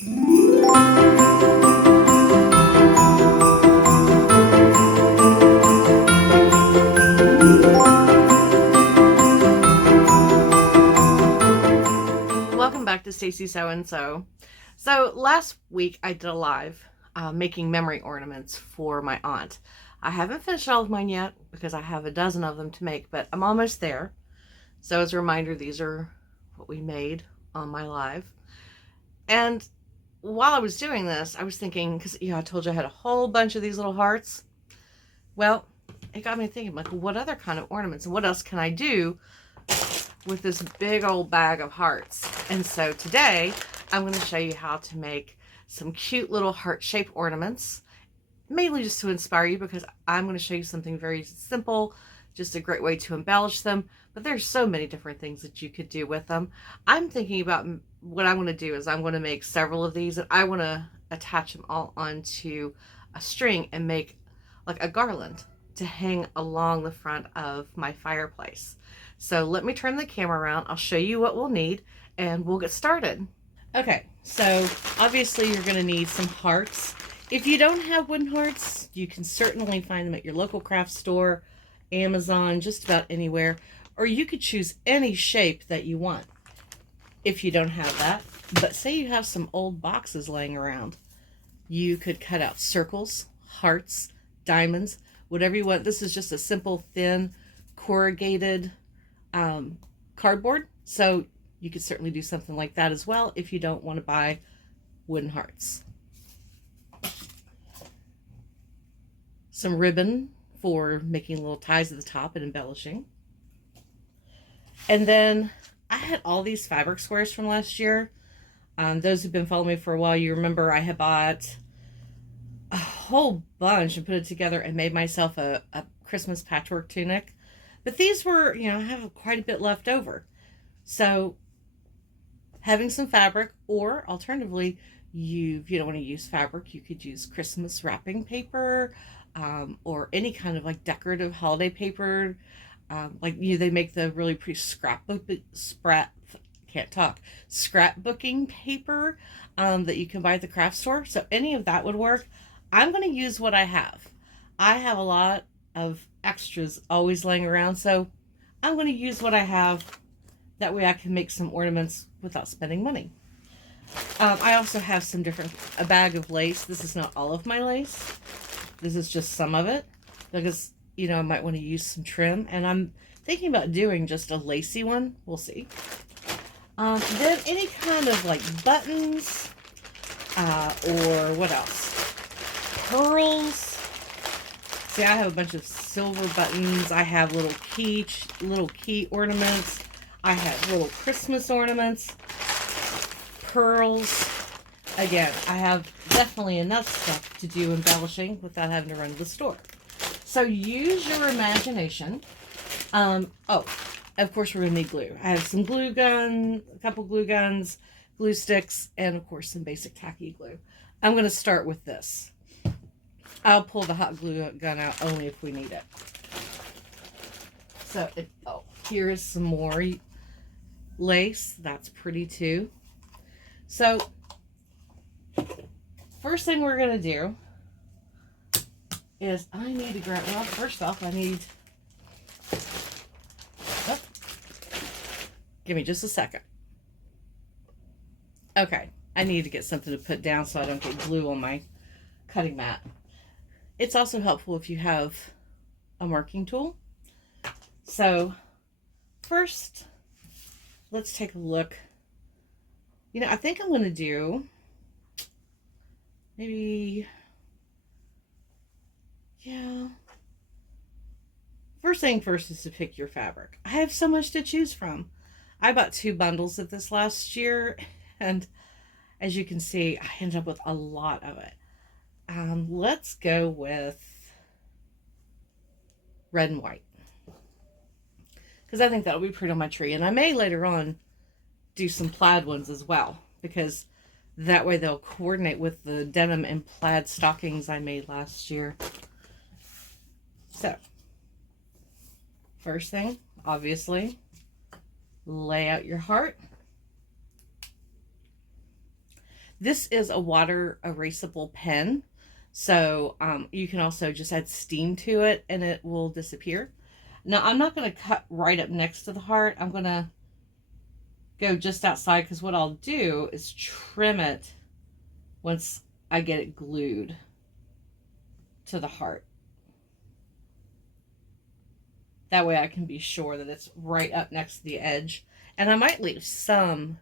Welcome back to Stacy So and So. So last week I did a live making memory ornaments for my aunt. I haven't finished all of mine yet because I have a dozen of them to make, but I'm almost there. So as a reminder, these are what we made on my live. And while I was doing this, I was thinking, because I told you I had a whole bunch of these little hearts. Well, it got me thinking, like, what other kind of ornaments and what else can I do with this big old bag of hearts? And so today I'm going to show you how to make some cute little heart-shaped ornaments, mainly just to inspire you, because I'm going to show you something very simple, just a great way to embellish them. But there's so many different things that you could do with them. I'm thinking about what I want to do is I'm going to make several of these, and I want to attach them all onto a string and make like a garland to hang along the front of my fireplace. So let me turn the camera around. I'll show you what we'll need and we'll get started. Okay, so obviously you're going to need some hearts. If you don't have wooden hearts, you can certainly find them at your local craft store, Amazon, just about anywhere, or you could choose any shape that you want if you don't have that. But say you have some old boxes laying around, you could cut out circles, hearts, diamonds, whatever you want. This is just a simple thin corrugated cardboard, so you could certainly do something like that as well if you don't want to buy wooden hearts. Some ribbon for making little ties at the top and embellishing. And then I had all these fabric squares from last year. Those who've been following me for a while, you remember I had bought a whole bunch and put it together and made myself a Christmas patchwork tunic. But these were, I have quite a bit left over. So having some fabric, or alternatively, if you don't want to use fabric, you could use Christmas wrapping paper, or any kind of like decorative holiday paper. They make the really pretty scrapbooking paper that you can buy at the craft store. So any of that would work. I'm going to use what I have. I have a lot of extras always laying around, so I'm going to use what I have. That way I can make some ornaments without spending money. I also have a bag of lace. This is not all of my lace. This is just some of it because, I might want to use some trim, and I'm thinking about doing just a lacy one. We'll see. Then any kind of like buttons, or what else? Pearls. See, I have a bunch of silver buttons. I have little key ornaments. I have little Christmas ornaments. Pearls. Again, I have definitely enough stuff to do embellishing without having to run to the store. So use your imagination. Of course we're going to need glue. I have some glue gun, a couple glue guns, glue sticks, and of course some basic tacky glue. I'm going to start with this. I'll pull the hot glue gun out only if we need it. So, here's some more lace. That's pretty too. So, first thing we're going to do is I need to grab, well, first off, give me just a second. Okay, I need to get something to put down so I don't get glue on my cutting mat. It's also helpful if you have a marking tool. So first, let's take a look. I think I'm going to do maybe, first thing first is to pick your fabric. I have so much to choose from. I bought 2 bundles of this last year, and as you can see, I ended up with a lot of it. Let's go with red and white, because I think that'll be pretty on my tree. And I may later on do some plaid ones as well, because that way they'll coordinate with the denim and plaid stockings I made last year. So, first thing, obviously, lay out your heart. This is a water erasable pen. So you can also just add steam to it and it will disappear. Now I'm not going to cut right up next to the heart. I'm going to go just outside because what I'll do is trim it once I get it glued to the heart. That way I can be sure that it's right up next to the edge. And I might leave some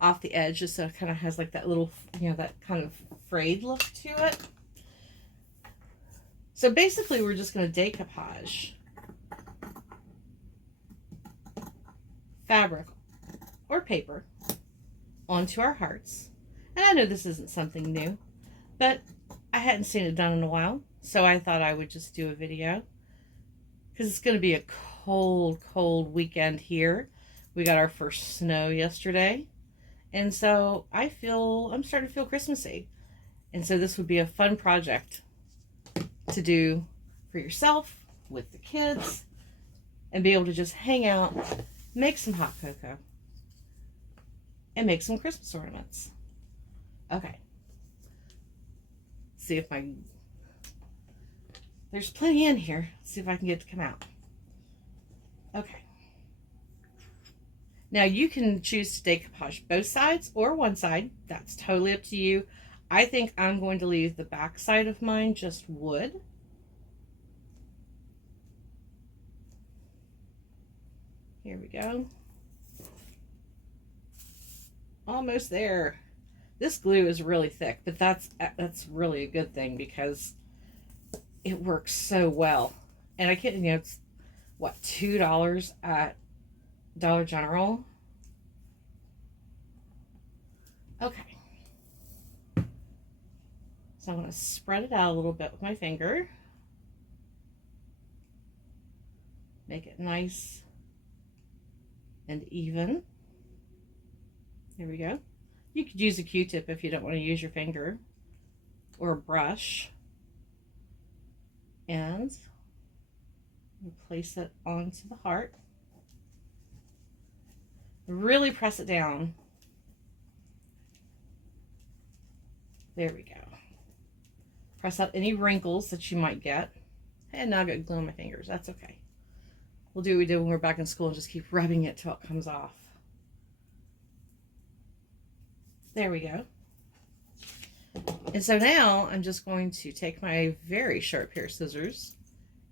off the edge just so it kind of has like that little, that kind of frayed look to it. So basically we're just going to decoupage fabric or paper onto our hearts. And I know this isn't something new, but I hadn't seen it done in a while, so I thought I would just do a video because it's going to be a cold weekend here. We got our first snow yesterday, and so I'm starting to feel Christmassy. And so this would be a fun project to do for yourself with the kids and be able to just hang out, make some hot cocoa, and make some Christmas ornaments. Okay. See if there's plenty in here. See if I can get it to come out. Okay. Now you can choose to decoupage both sides or one side. That's totally up to you. I think I'm going to leave the back side of mine just wood. Here we go. Almost there. This glue is really thick, but that's really a good thing because it works so well. And I can't, it's what, $2 at Dollar General. Okay. So I'm going to spread it out a little bit with my finger. Make it nice and even. There we go. You could use a Q-tip if you don't want to use your finger, or a brush. And place it onto the heart. Really press it down. There we go. Press out any wrinkles that you might get. And now I've got glue on my fingers. That's okay. We'll do what we did when we were back in school and just keep rubbing it till it comes off. There we go. And so now I'm just going to take my very sharp pair of scissors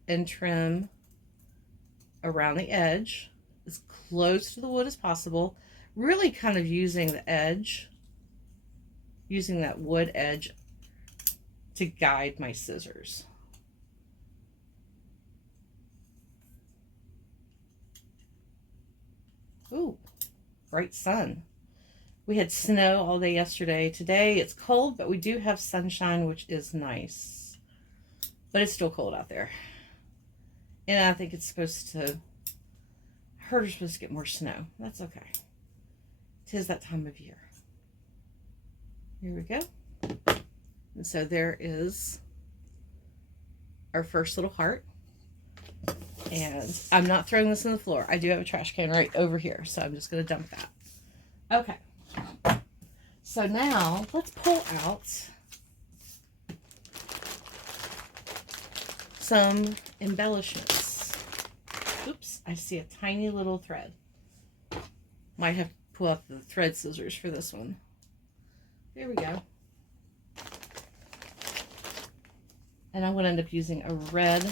and trim around the edge as close to the wood as possible. Really kind of using the edge, using that wood edge to guide my scissors. Ooh, bright sun. We had snow all day yesterday. Today it's cold, but we do have sunshine, which is nice. But it's still cold out there. And I think it's supposed to, I heard we're supposed to get more snow. That's okay. 'Tis that time of year. Here we go. And so there is our first little heart. And I'm not throwing this on the floor. I do have a trash can right over here, so I'm just going to dump that. Okay. So now let's pull out some embellishments. Oops, I see a tiny little thread. Might have to pull out the thread scissors for this one. There we go. And I'm going to end up using a red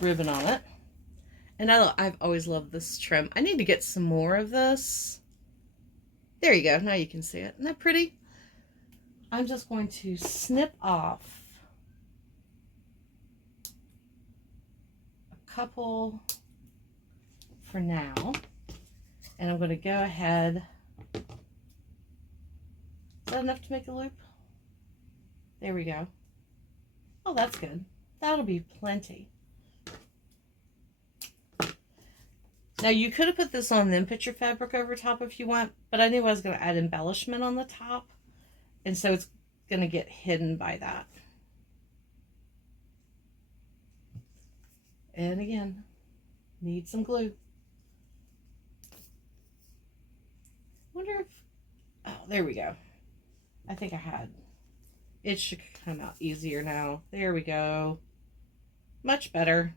ribbon on it. And I've always loved this trim. I need to get some more of this. There you go. Now you can see it. Isn't that pretty? I'm just going to snip off a couple for now. And I'm going to go ahead. Is that enough to make a loop? There we go. Oh, that's good. That'll be plenty. Now you could have put this on then put your fabric over top if you want, but I knew I was going to add embellishment on the top, and so it's going to get hidden by that. And again, need some glue. Wonder if there we go. I think it should come out easier now. There we go. Much better.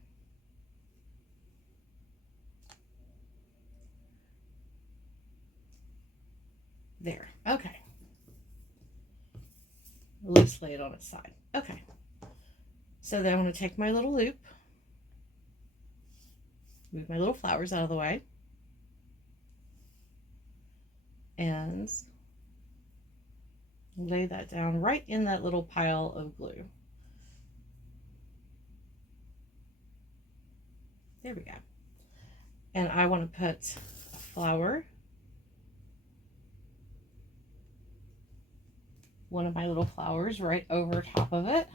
There. Okay. At least lay it on its side. Okay. So then I'm going to take my little loop, move my little flowers out of the way, and lay that down right in that little pile of glue. There we go. And I want to put a flower, one of my little flowers, right over top of it,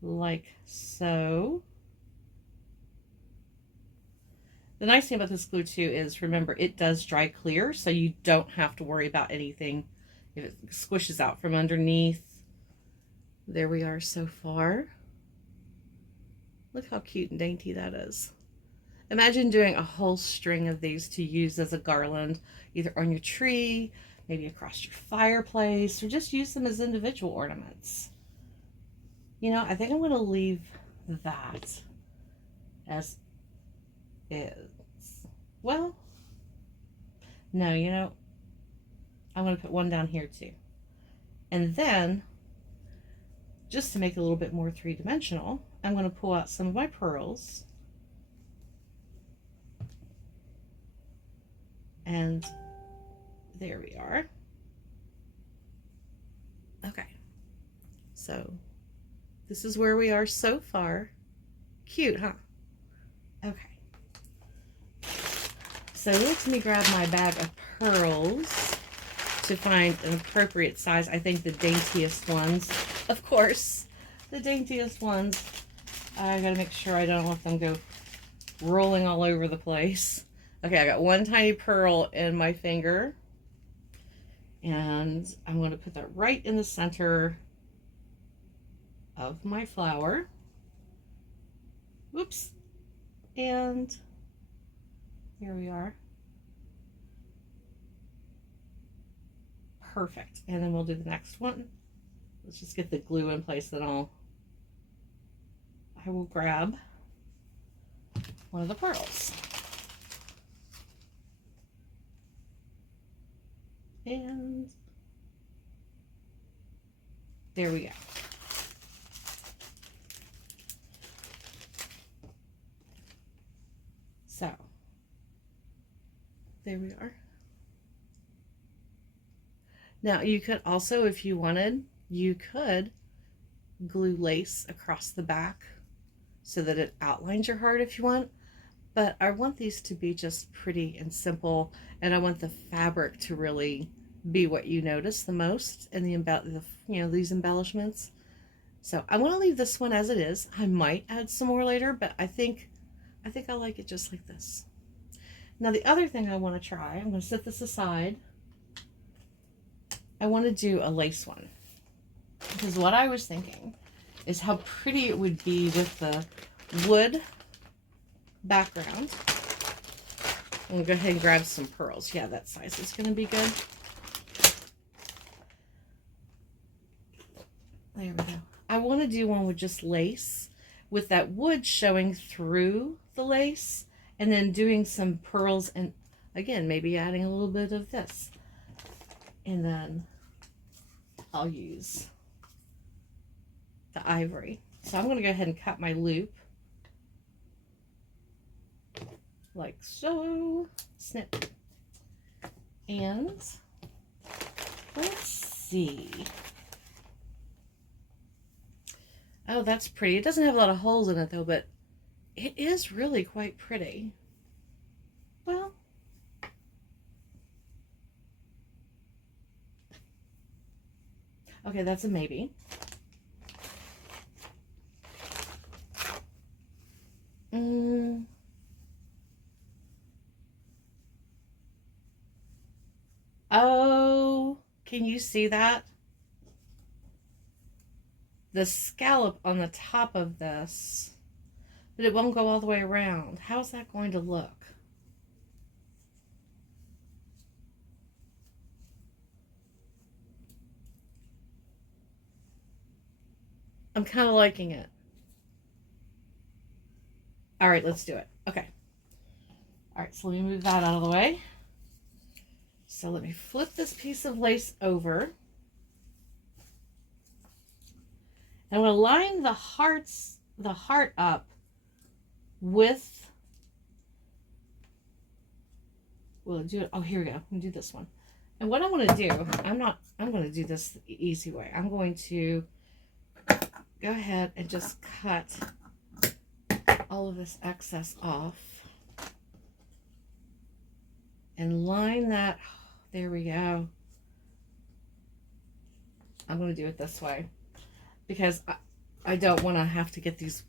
like so. The nice thing about this glue too is, remember, it does dry clear, so you don't have to worry about anything if it squishes out from underneath. There we are so far. Look how cute and dainty that is. Imagine doing a whole string of these to use as a garland, either on your tree, maybe across your fireplace, or just use them as individual ornaments. You know, I think I'm going to leave that as is. Well, no, you know, I'm going to put one down here too. And then, just to make it a little bit more three-dimensional, I'm going to pull out some of my pearls. And there we are. Okay. So, this is where we are so far. Cute, huh? Okay. So let me grab my bag of pearls to find an appropriate size. I think the daintiest ones, of course, the daintiest ones. I gotta make sure I don't let them go rolling all over the place. Okay, I got one tiny pearl in my finger, and I'm going to put that right in the center of my flower. Whoops. And here we are. Perfect. And then we'll do the next one. Let's just get the glue in place, then I will grab one of the pearls. And there we go. So, there we are. Now, you could also, if you wanted, you could glue lace across the back so that it outlines your heart if you want. But I want these to be just pretty and simple, and I want the fabric to really be what you notice the most in these embellishments. So I'm going to leave this one as it is. I might add some more later, but I think I like it just like this. Now the other thing I want to try, I'm going to set this aside. I want to do a lace one, because what I was thinking is how pretty it would be with the wood background. I'm going to go ahead and grab some pearls. Yeah, that size is going to be good. There we go. I want to do one with just lace, with that wood showing through the lace, and then doing some pearls, and again, maybe adding a little bit of this. And then I'll use the ivory. So I'm going to go ahead and cut my loop like so. Snip. And let's see. Oh, that's pretty. It doesn't have a lot of holes in it though, but it is really quite pretty. Well, okay, that's a maybe. Oh, can you see that? The scallop on the top of this, but it won't go all the way around. How's that going to look? I'm kind of liking it. All right, let's do it. Okay. All right, so let me move that out of the way. So let me flip this piece of lace over. And I'm going to line the heart up with, we'll do it. Oh, here we go. I'm going to do this one. And what I'm going to do, I'm going to do this the easy way. I'm going to go ahead and just cut all of this excess off and line that. There we go. I'm going to do it this way because I don't want to have to get these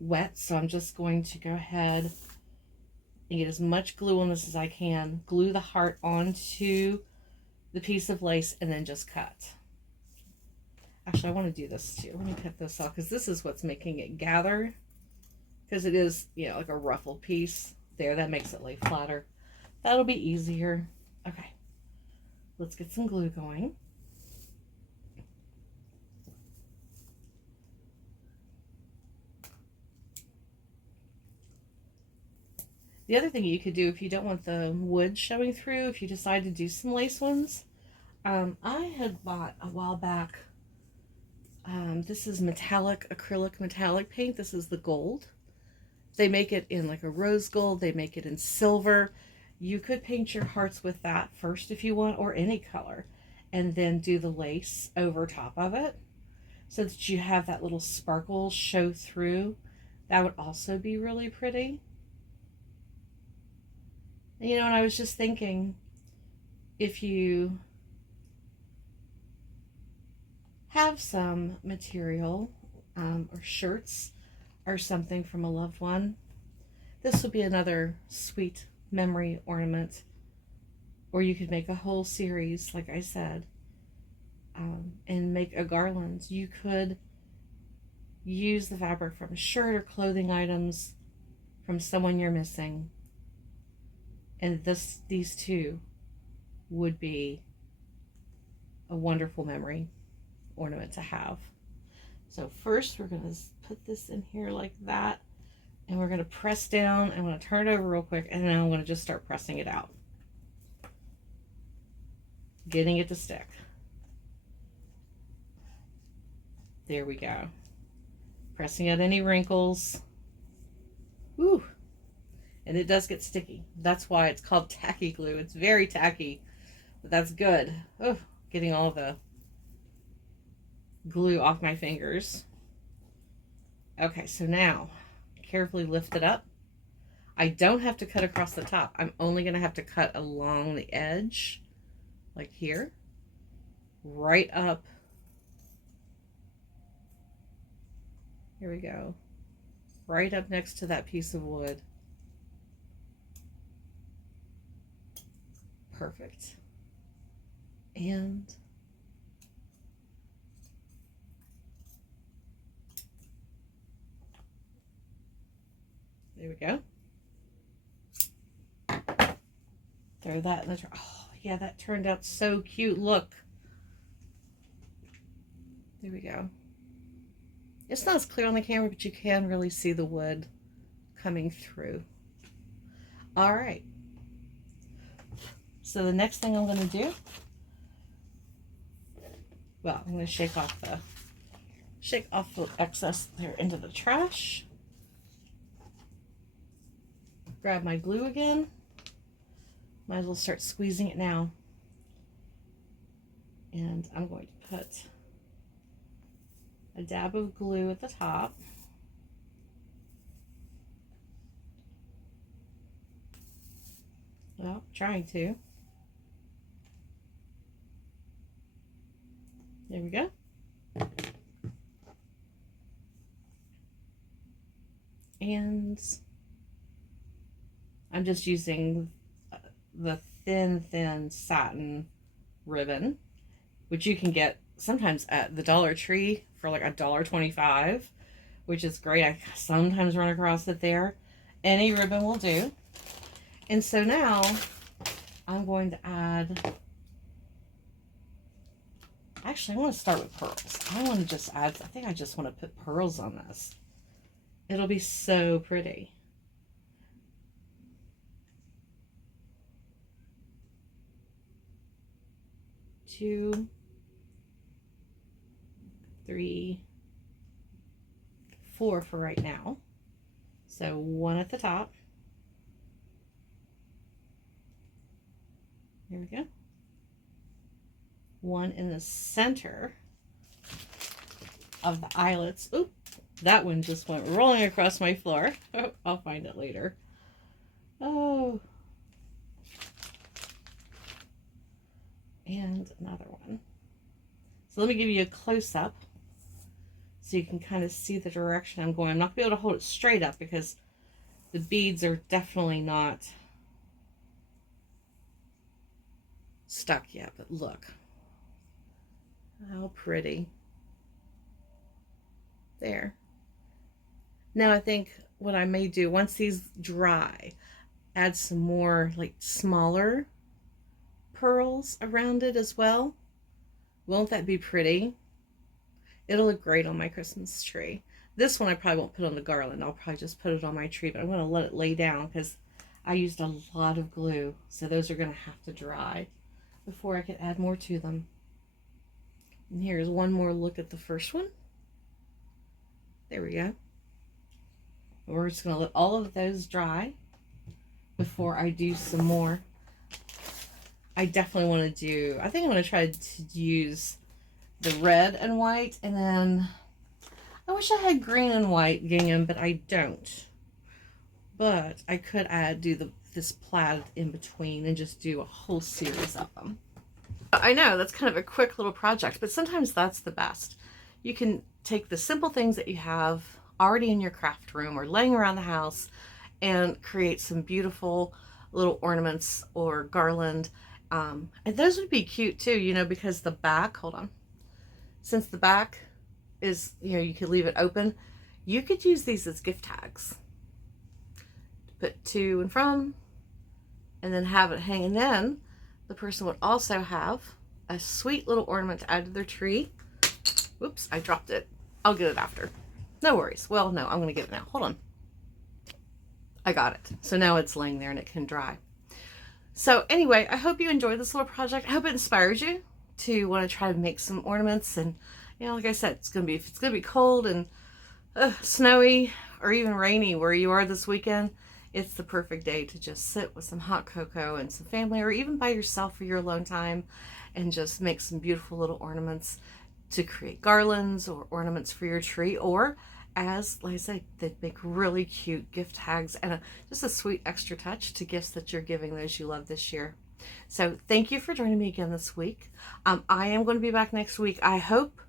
wet. So I'm just going to go ahead and get as much glue on this as I can. Glue the heart onto the piece of lace and then just cut. Actually, I want to do this too. Let me cut this off because this is what's making it gather. Because it is, you know, like a ruffled piece. There, that makes it lay flatter. That'll be easier. Okay. Let's get some glue going. The other thing you could do if you don't want the wood showing through, if you decide to do some lace ones, I had bought a while back, this is acrylic metallic paint. This is the gold. They make it in like a rose gold. They make it in silver. You could paint your hearts with that first if you want, or any color, and then do the lace over top of it so that you have that little sparkle show through. That would also be really pretty. And, you know, and I was just thinking, if you have some material or shirts or something from a loved one, this would be another sweet memory ornament. Or you could make a whole series, like I said, and make a garland. You could use the fabric from a shirt or clothing items from someone you're missing, and these two would be a wonderful memory ornament to have. So first we're going to put this in here like that, and we're going to press down. I'm going to turn it over real quick, and then I'm going to just start pressing it out, getting it to stick. There we go. Pressing out any wrinkles. Woo! And it does get sticky. That's why it's called tacky glue. It's very tacky, but that's good. Oh, getting all the glue off my fingers. Okay, so now carefully lift it up. I don't have to cut across the top. I'm only going to have to cut along the edge, like here, right up. Here we go. Right up next to that piece of wood. Perfect. And there we go. Throw that in the trash. Oh, yeah, that turned out so cute. Look. There we go. It's not as clear on the camera, but you can really see the wood coming through. All right. So the next thing I'm going to do, well, I'm going to shake off the excess there into the trash. Grab my glue again. Might as well start squeezing it now. And I'm going to put a dab of glue at the top. Well, trying to. There we go. And I'm just using the thin satin ribbon, which you can get sometimes at the Dollar Tree for like $1.25, which is great. I sometimes run across it there. Any ribbon will do. And so now I'm going to add Actually, I want to start with pearls. I want to just add, I think I just want to put pearls on this. It'll be so pretty. Two, three, four for right now. So one at the top. There we go. One in the center of the eyelets. Oop, that one just went rolling across my floor. Oh, I'll find it later. Oh. And another one. So let me give you a close-up so you can kind of see the direction I'm going. I'm not going to be able to hold it straight up because the beads are definitely not stuck yet, but look. How pretty. There. Now I think what I may do, once these dry, add some more like smaller pearls around it as well. Won't that be pretty? It'll look great on my Christmas tree. This one I probably won't put on the garland. I'll probably just put it on my tree, but I'm going to let it lay down because I used a lot of glue. So those are going to have to dry before I can add more to them. And here's one more look at the first one. There we go. We're just going to let all of those dry before I do some more. I definitely want to do, I think I'm going to try to use the red and white, and then I wish I had green and white gingham, but I don't. But I could do this plaid in between and just do a whole series of them. I know that's kind of a quick little project, but sometimes that's the best. You can take the simple things that you have already in your craft room or laying around the house and create some beautiful little ornaments or garland. And those would be cute too, you know, because the back, hold on, since the back is, you know, you could leave it open, you could use these as gift tags. Put to and from, and then have it hang. And then the person would also have a sweet little ornament to add to their tree. Whoops, I dropped it. I'll get it after. No worries. Well, no, I'm going to get it now. Hold on. I got it. So now it's laying there and it can dry. So anyway, I hope you enjoyed this little project. I hope it inspires you to want to try to make some ornaments. And, you know, like I said, if it's going to be cold and snowy or even rainy where you are this weekend, it's the perfect day to just sit with some hot cocoa and some family, or even by yourself for your alone time, and just make some beautiful little ornaments to create garlands or ornaments for your tree, or as, like I said, they make really cute gift tags and just a sweet extra touch to gifts that you're giving those you love this year. So thank you for joining me again this week. I am going to be back next week. I hope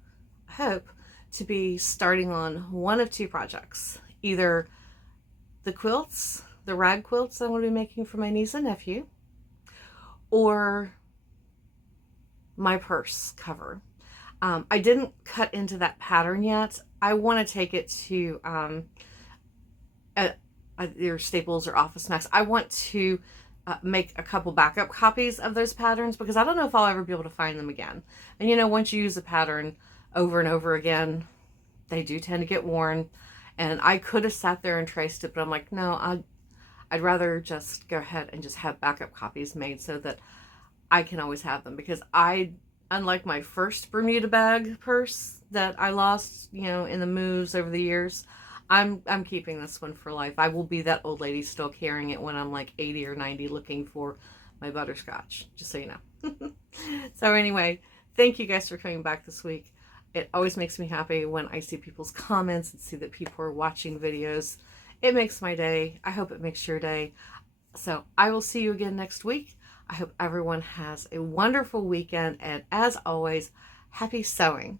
to be starting on one of two projects, either the quilts, the rag quilts I'm going to be making for my niece and nephew, or my purse cover. I didn't cut into that pattern yet. I want to take it to your Staples or Office Max. I want to make a couple backup copies of those patterns because I don't know if I'll ever be able to find them again. And you know, once you use a pattern over and over again, they do tend to get worn. And I could have sat there and traced it, but I'm like, no, I'd rather just go ahead and just have backup copies made so that I can always have them, because unlike my first Bermuda bag purse that I lost, you know, in the moves over the years, I'm keeping this one for life. I will be that old lady still carrying it when I'm like 80 or 90 looking for my butterscotch, just so you know. So anyway, thank you guys for coming back this week. It always makes me happy when I see people's comments and see that people are watching videos. It makes my day. I hope it makes your day. So I will see you again next week. I hope everyone has a wonderful weekend, and as always, happy sewing.